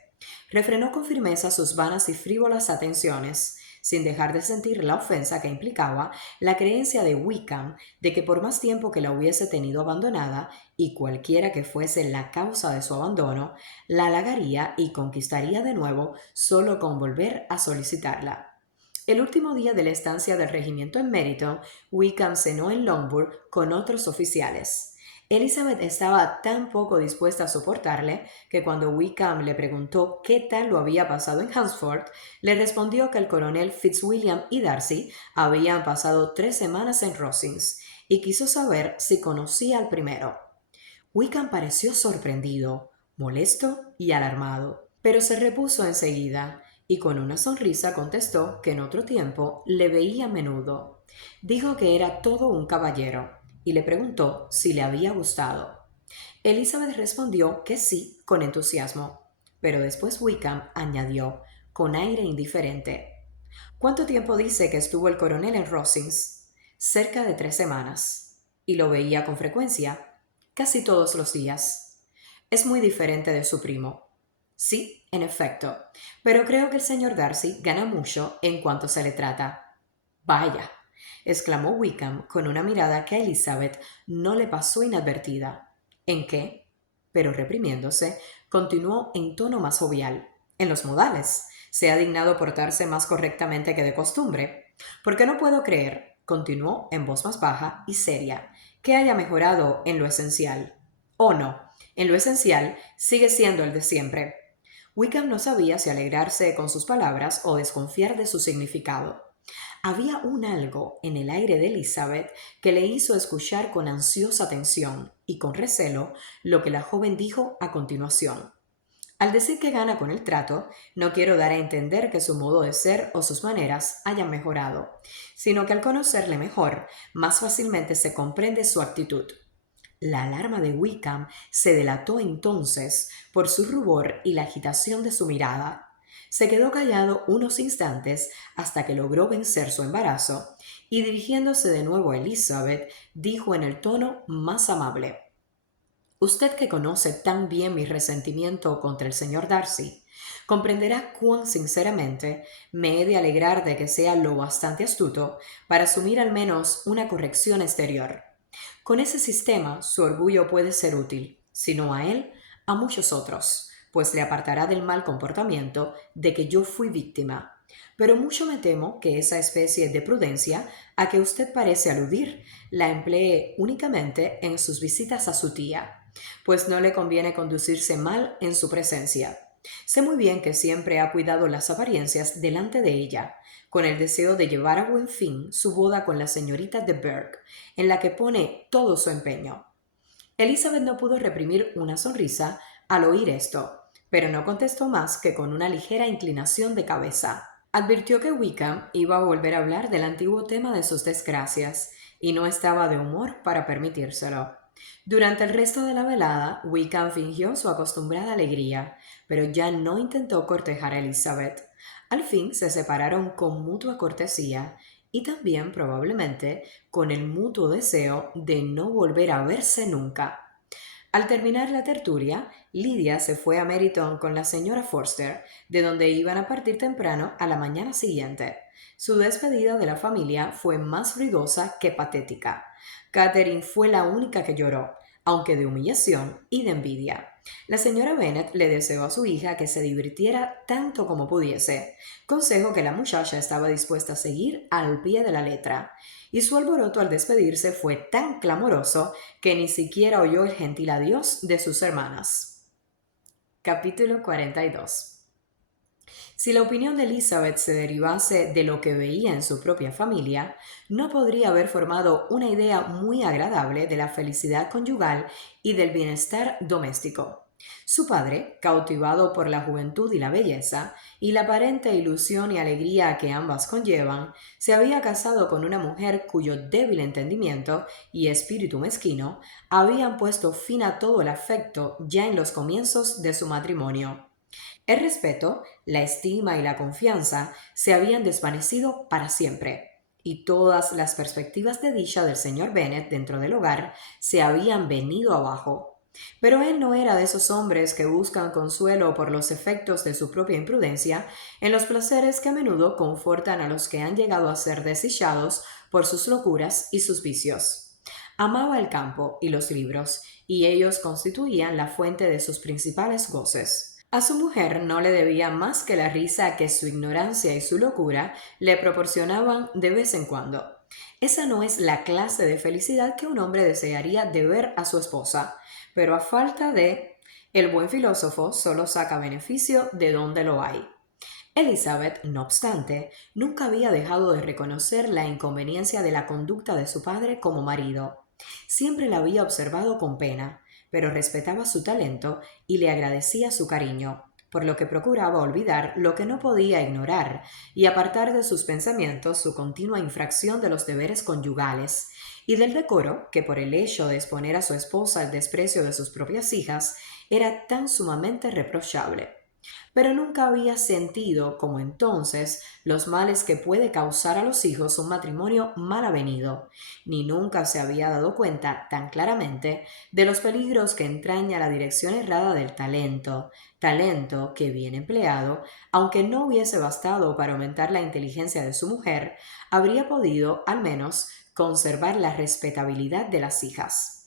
Refrenó con firmeza sus vanas y frívolas atenciones, sin dejar de sentir la ofensa que implicaba la creencia de Wickham de que por más tiempo que la hubiese tenido abandonada, y cualquiera que fuese la causa de su abandono, la halagaría y conquistaría de nuevo solo con volver a solicitarla. El último día de la estancia del regimiento en Meryton, Wickham cenó en Longbourn con otros oficiales. Elizabeth estaba tan poco dispuesta a soportarle que cuando Wickham le preguntó qué tal lo había pasado en Hunsford, le respondió que el coronel Fitzwilliam y Darcy habían pasado 3 semanas en Rosings y quiso saber si conocía al primero. Wickham pareció sorprendido, molesto y alarmado, pero se repuso enseguida y con una sonrisa contestó que en otro tiempo le veía a menudo. Dijo que era todo un caballero y le preguntó si le había gustado. Elizabeth respondió que sí, con entusiasmo, pero después Wickham añadió, con aire indiferente: ¿Cuánto tiempo dice que estuvo el coronel en Rosings? Cerca de 3 semanas. ¿Y lo veía con frecuencia? Casi todos los días. Es muy diferente de su primo. Sí, en efecto, pero creo que el señor Darcy gana mucho en cuanto se le trata. Vaya, exclamó Wickham con una mirada que a Elizabeth no le pasó inadvertida. ¿En qué? Pero reprimiéndose, continuó en tono más jovial. En los modales. Se ha dignado portarse más correctamente que de costumbre. Porque no puedo creer, continuó en voz más baja y seria, que haya mejorado en lo esencial. Oh no, en lo esencial sigue siendo el de siempre. Wickham no sabía si alegrarse con sus palabras o desconfiar de su significado. Había un algo en el aire de Elizabeth que le hizo escuchar con ansiosa atención y con recelo lo que la joven dijo a continuación. Al decir que gana con el trato, no quiero dar a entender que su modo de ser o sus maneras hayan mejorado, sino que al conocerle mejor, más fácilmente se comprende su actitud. La alarma de Wickham se delató entonces por su rubor y la agitación de su mirada. Se quedó callado unos instantes hasta que logró vencer su embarazo y dirigiéndose de nuevo a Elizabeth, dijo en el tono más amable: Usted que conoce tan bien mi resentimiento contra el señor Darcy, comprenderá cuán sinceramente me he de alegrar de que sea lo bastante astuto para asumir al menos una corrección exterior. Con ese sistema, su orgullo puede ser útil, si no a él, a muchos otros, pues le apartará del mal comportamiento de que yo fui víctima. Pero mucho me temo que esa especie de prudencia a que usted parece aludir la emplee únicamente en sus visitas a su tía, pues no le conviene conducirse mal en su presencia. Sé muy bien que siempre ha cuidado las apariencias delante de ella, con el deseo de llevar a buen fin su boda con la señorita de Burgh, en la que pone todo su empeño. Elizabeth no pudo reprimir una sonrisa al oír esto, pero no contestó más que con una ligera inclinación de cabeza. Advirtió que Wickham iba a volver a hablar del antiguo tema de sus desgracias, y no estaba de humor para permitírselo. Durante el resto de la velada, Wickham fingió su acostumbrada alegría, pero ya no intentó cortejar a Elizabeth. Al fin se separaron con mutua cortesía, y también probablemente con el mutuo deseo de no volver a verse nunca. Al terminar la tertulia, Lydia se fue a Meryton con la señora Forster, de donde iban a partir temprano a la mañana siguiente. Su despedida de la familia fue más ruidosa que patética. Catherine fue la única que lloró, aunque de humillación y de envidia. La señora Bennet le deseó a su hija que se divirtiera tanto como pudiese, consejo que la muchacha estaba dispuesta a seguir al pie de la letra, y su alboroto al despedirse fue tan clamoroso que ni siquiera oyó el gentil adiós de sus hermanas. Capítulo 42. Si la opinión de Elizabeth se derivase de lo que veía en su propia familia, no podría haber formado una idea muy agradable de la felicidad conyugal y del bienestar doméstico. Su padre, cautivado por la juventud y la belleza, y la aparente ilusión y alegría que ambas conllevan, se había casado con una mujer cuyo débil entendimiento y espíritu mezquino habían puesto fin a todo el afecto ya en los comienzos de su matrimonio. El respeto, la estima y la confianza se habían desvanecido para siempre, y todas las perspectivas de dicha del señor Bennet dentro del hogar se habían venido abajo. Pero él no era de esos hombres que buscan consuelo por los efectos de su propia imprudencia en los placeres que a menudo confortan a los que han llegado a ser desdichados por sus locuras y sus vicios. Amaba el campo y los libros, y ellos constituían la fuente de sus principales goces. A su mujer no le debía más que la risa que su ignorancia y su locura le proporcionaban de vez en cuando. Esa no es la clase de felicidad que un hombre desearía de ver a su esposa, pero a falta de, el buen filósofo solo saca beneficio de donde lo hay. Elizabeth, no obstante, nunca había dejado de reconocer la inconveniencia de la conducta de su padre como marido. Siempre la había observado con pena, pero respetaba su talento y le agradecía su cariño, por lo que procuraba olvidar lo que no podía ignorar y apartar de sus pensamientos su continua infracción de los deberes conyugales y del decoro que por el hecho de exponer a su esposa al desprecio de sus propias hijas era tan sumamente reprochable. Pero nunca había sentido, como entonces, los males que puede causar a los hijos un matrimonio mal avenido, ni nunca se había dado cuenta tan claramente de los peligros que entraña la dirección errada del talento, talento que bien empleado, aunque no hubiese bastado para aumentar la inteligencia de su mujer, habría podido, al menos, conservar la respetabilidad de las hijas.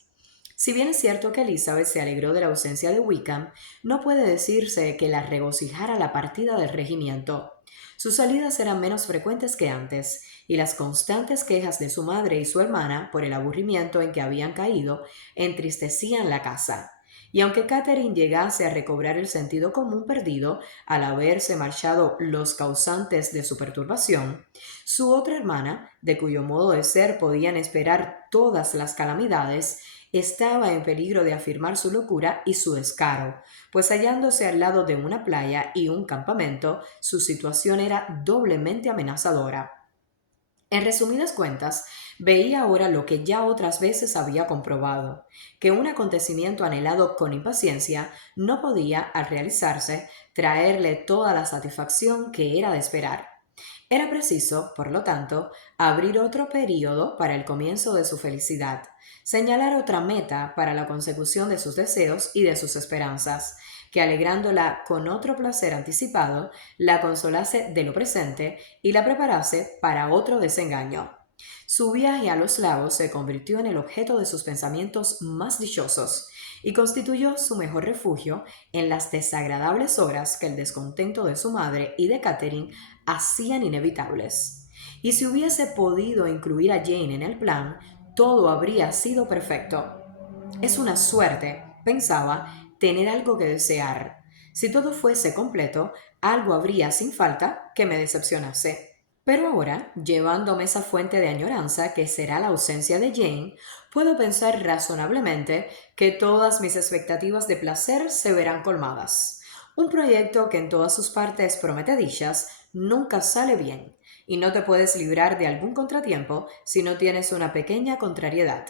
Si bien es cierto que Elizabeth se alegró de la ausencia de Wickham, no puede decirse que la regocijara la partida del regimiento. Sus salidas eran menos frecuentes que antes, y las constantes quejas de su madre y su hermana por el aburrimiento en que habían caído entristecían la casa. Y aunque Catherine llegase a recobrar el sentido común perdido al haberse marchado los causantes de su perturbación, su otra hermana, de cuyo modo de ser podían esperar todas las calamidades, estaba en peligro de afirmar su locura y su descaro, pues hallándose al lado de una playa y un campamento, su situación era doblemente amenazadora. En resumidas cuentas, veía ahora lo que ya otras veces había comprobado, que un acontecimiento anhelado con impaciencia no podía, al realizarse, traerle toda la satisfacción que era de esperar. Era preciso, por lo tanto, abrir otro período para el comienzo de su felicidad, señalar otra meta para la consecución de sus deseos y de sus esperanzas, que alegrándola con otro placer anticipado, la consolase de lo presente y la preparase para otro desengaño. Su viaje a los lagos se convirtió en el objeto de sus pensamientos más dichosos y constituyó su mejor refugio en las desagradables horas que el descontento de su madre y de Catherine hacían inevitables. Y si hubiese podido incluir a Jane en el plan, todo habría sido perfecto. Es una suerte, pensaba, tener algo que desear. Si todo fuese completo, algo habría sin falta que me decepcionase. Pero ahora, llevándome esa fuente de añoranza que será la ausencia de Jane, puedo pensar razonablemente que todas mis expectativas de placer se verán colmadas. Un proyecto que en todas sus partes promete dichas nunca sale bien, y no te puedes librar de algún contratiempo si no tienes una pequeña contrariedad.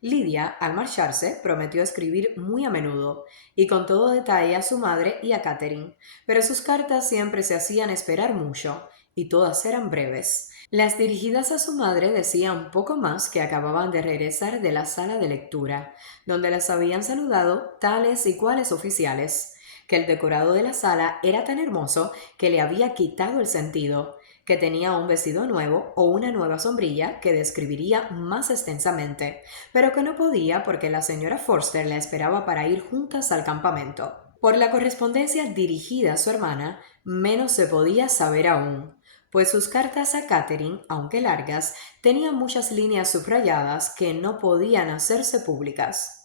Lydia, al marcharse, prometió escribir muy a menudo y con todo detalle a su madre y a Catherine, pero sus cartas siempre se hacían esperar mucho, y todas eran breves. Las dirigidas a su madre decían poco más que acababan de regresar de la sala de lectura, donde las habían saludado tales y cuales oficiales, que el decorado de la sala era tan hermoso que le había quitado el sentido, que tenía un vestido nuevo o una nueva sombrilla que describiría más extensamente, pero que no podía porque la señora Forster la esperaba para ir juntas al campamento. Por la correspondencia dirigida a su hermana, menos se podía saber aún, pues sus cartas a Catherine, aunque largas, tenían muchas líneas subrayadas que no podían hacerse públicas.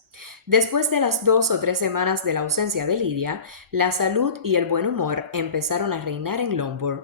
Después de las 2 o 3 semanas de la ausencia de Lidia, la salud y el buen humor empezaron a reinar en Longbourn.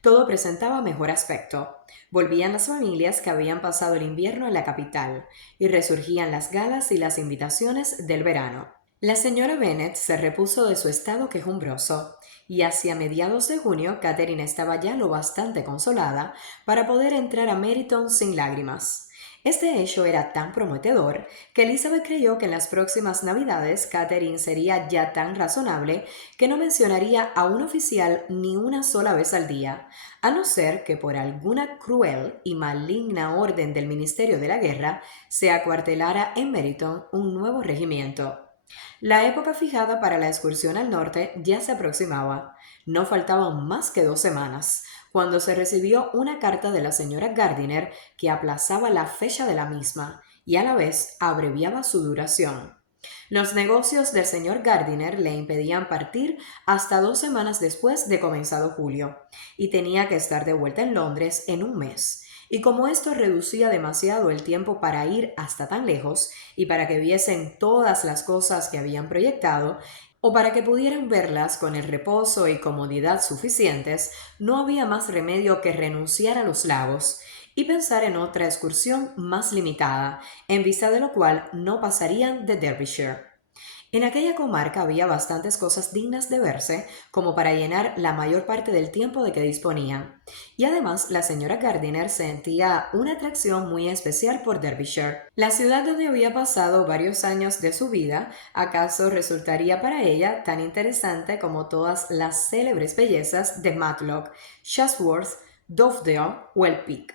Todo presentaba mejor aspecto. Volvían las familias que habían pasado el invierno en la capital, y resurgían las galas y las invitaciones del verano. La señora Bennet se repuso de su estado quejumbroso, y hacia mediados de junio Catherine estaba ya lo bastante consolada para poder entrar a Meryton sin lágrimas. Este hecho era tan prometedor que Elizabeth creyó que en las próximas Navidades Catherine sería ya tan razonable que no mencionaría a un oficial ni una sola vez al día, a no ser que por alguna cruel y maligna orden del Ministerio de la Guerra se acuartelara en Meryton un nuevo regimiento. La época fijada para la excursión al norte ya se aproximaba. No faltaban más que 2 semanas, cuando se recibió una carta de la señora Gardiner que aplazaba la fecha de la misma y a la vez abreviaba su duración. Los negocios del señor Gardiner le impedían partir hasta 2 semanas después de comenzado julio, y tenía que estar de vuelta en Londres en un mes. Y como esto reducía demasiado el tiempo para ir hasta tan lejos y para que viesen todas las cosas que habían proyectado, o para que pudieran verlas con el reposo y comodidad suficientes, no había más remedio que renunciar a los lagos y pensar en otra excursión más limitada, en vista de lo cual no pasarían de Derbyshire. En aquella comarca había bastantes cosas dignas de verse como para llenar la mayor parte del tiempo de que disponía, y además la señora Gardiner sentía una atracción muy especial por Derbyshire. La ciudad donde había pasado varios años de su vida acaso resultaría para ella tan interesante como todas las célebres bellezas de Matlock, Chatsworth, Dovedale o el Peak.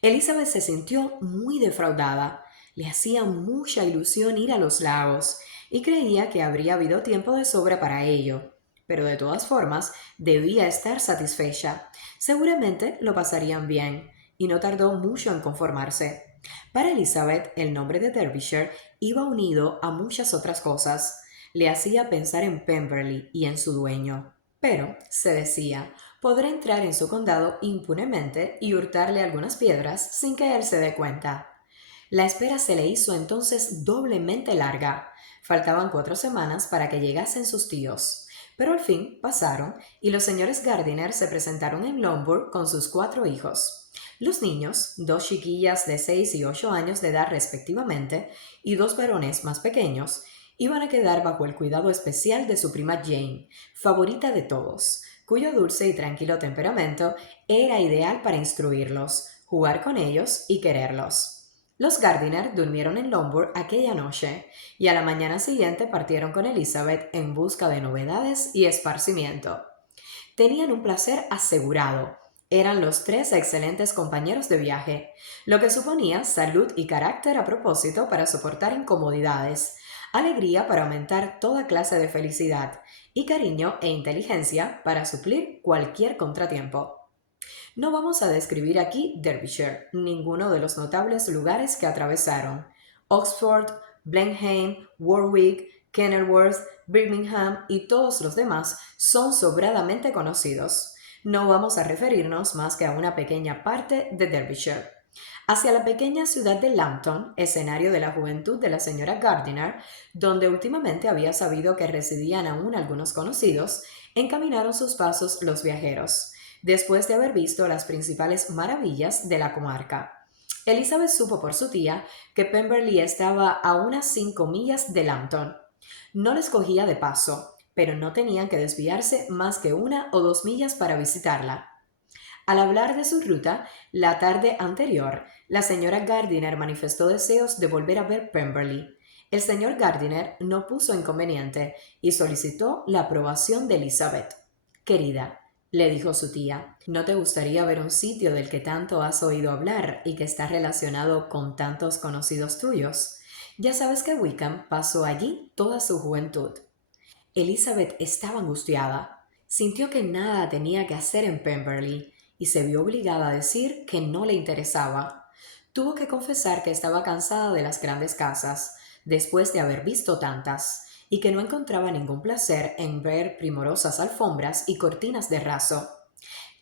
Elizabeth se sintió muy defraudada. Le hacía mucha ilusión ir a los lagos y creía que habría habido tiempo de sobra para ello. Pero de todas formas, debía estar satisfecha. Seguramente lo pasarían bien, y no tardó mucho en conformarse. Para Elizabeth, el nombre de Derbyshire iba unido a muchas otras cosas. Le hacía pensar en Pemberley y en su dueño. Pero, se decía, podrá entrar en su condado impunemente y hurtarle algunas piedras sin que él se dé cuenta. La espera se le hizo entonces doblemente larga. Faltaban 4 semanas para que llegasen sus tíos, pero al fin pasaron y los señores Gardiner se presentaron en Longbourn con sus 4 hijos. Los niños, 2 chiquillas de 6 y 8 años de edad respectivamente, y 2 varones más pequeños, iban a quedar bajo el cuidado especial de su prima Jane, favorita de todos, cuyo dulce y tranquilo temperamento era ideal para instruirlos, jugar con ellos y quererlos. Los Gardiner durmieron en Longbourn aquella noche y a la mañana siguiente partieron con Elizabeth en busca de novedades y esparcimiento. Tenían un placer asegurado. Eran los 3 excelentes compañeros de viaje, lo que suponía salud y carácter a propósito para soportar incomodidades, alegría para aumentar toda clase de felicidad y cariño e inteligencia para suplir cualquier contratiempo. No vamos a describir aquí Derbyshire, ninguno de los notables lugares que atravesaron. Oxford, Blenheim, Warwick, Kenilworth, Birmingham y todos los demás son sobradamente conocidos. No vamos a referirnos más que a una pequeña parte de Derbyshire. Hacia la pequeña ciudad de Lambton, escenario de la juventud de la señora Gardiner, donde últimamente había sabido que residían aún algunos conocidos, encaminaron sus pasos los viajeros, después de haber visto las principales maravillas de la comarca. Elizabeth supo por su tía que Pemberley estaba a unas 5 millas de Lambton. No les cogía de paso, pero no tenían que desviarse más que 1 o 2 millas para visitarla. Al hablar de su ruta, la tarde anterior, la señora Gardiner manifestó deseos de volver a ver Pemberley. El señor Gardiner no puso inconveniente y solicitó la aprobación de Elizabeth. Querida, le dijo su tía. ¿No te gustaría ver un sitio del que tanto has oído hablar y que está relacionado con tantos conocidos tuyos? Ya sabes que Wickham pasó allí toda su juventud. Elizabeth estaba angustiada. Sintió que nada tenía que hacer en Pemberley y se vio obligada a decir que no le interesaba. Tuvo que confesar que estaba cansada de las grandes casas, después de haber visto tantas, y que no encontraba ningún placer en ver primorosas alfombras y cortinas de raso.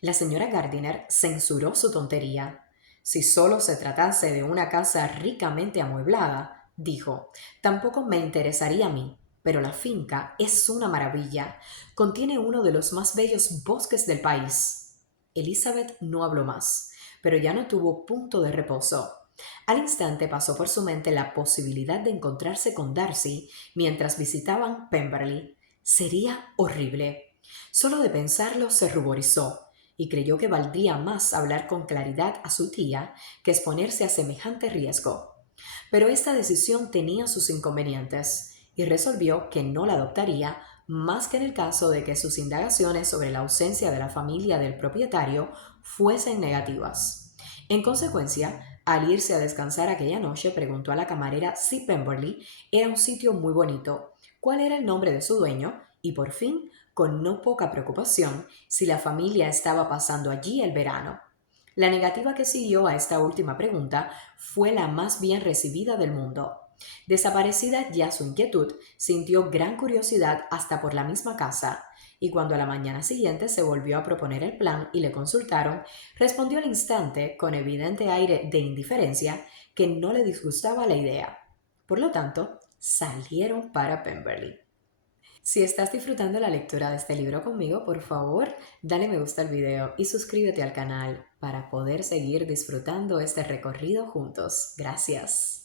La señora Gardiner censuró su tontería. Si solo se tratase de una casa ricamente amueblada, dijo, tampoco me interesaría a mí, pero la finca es una maravilla. Contiene uno de los más bellos bosques del país. Elizabeth no habló más, pero ya no tuvo punto de reposo. Al instante pasó por su mente la posibilidad de encontrarse con Darcy mientras visitaban Pemberley. Sería horrible. Solo de pensarlo se ruborizó y creyó que valdría más hablar con claridad a su tía que exponerse a semejante riesgo. Pero esta decisión tenía sus inconvenientes y resolvió que no la adoptaría más que en el caso de que sus indagaciones sobre la ausencia de la familia del propietario fuesen negativas. En consecuencia, al irse a descansar aquella noche, preguntó a la camarera si Pemberley era un sitio muy bonito, cuál era el nombre de su dueño y, por fin, con no poca preocupación, si la familia estaba pasando allí el verano. La negativa que siguió a esta última pregunta fue la más bien recibida del mundo. Desaparecida ya su inquietud, sintió gran curiosidad hasta por la misma casa, y cuando a la mañana siguiente se volvió a proponer el plan y le consultaron, respondió al instante, con evidente aire de indiferencia, que no le disgustaba la idea. Por lo tanto, salieron para Pemberley. Si estás disfrutando la lectura de este libro conmigo, por favor, dale me gusta al video y suscríbete al canal para poder seguir disfrutando este recorrido juntos. Gracias.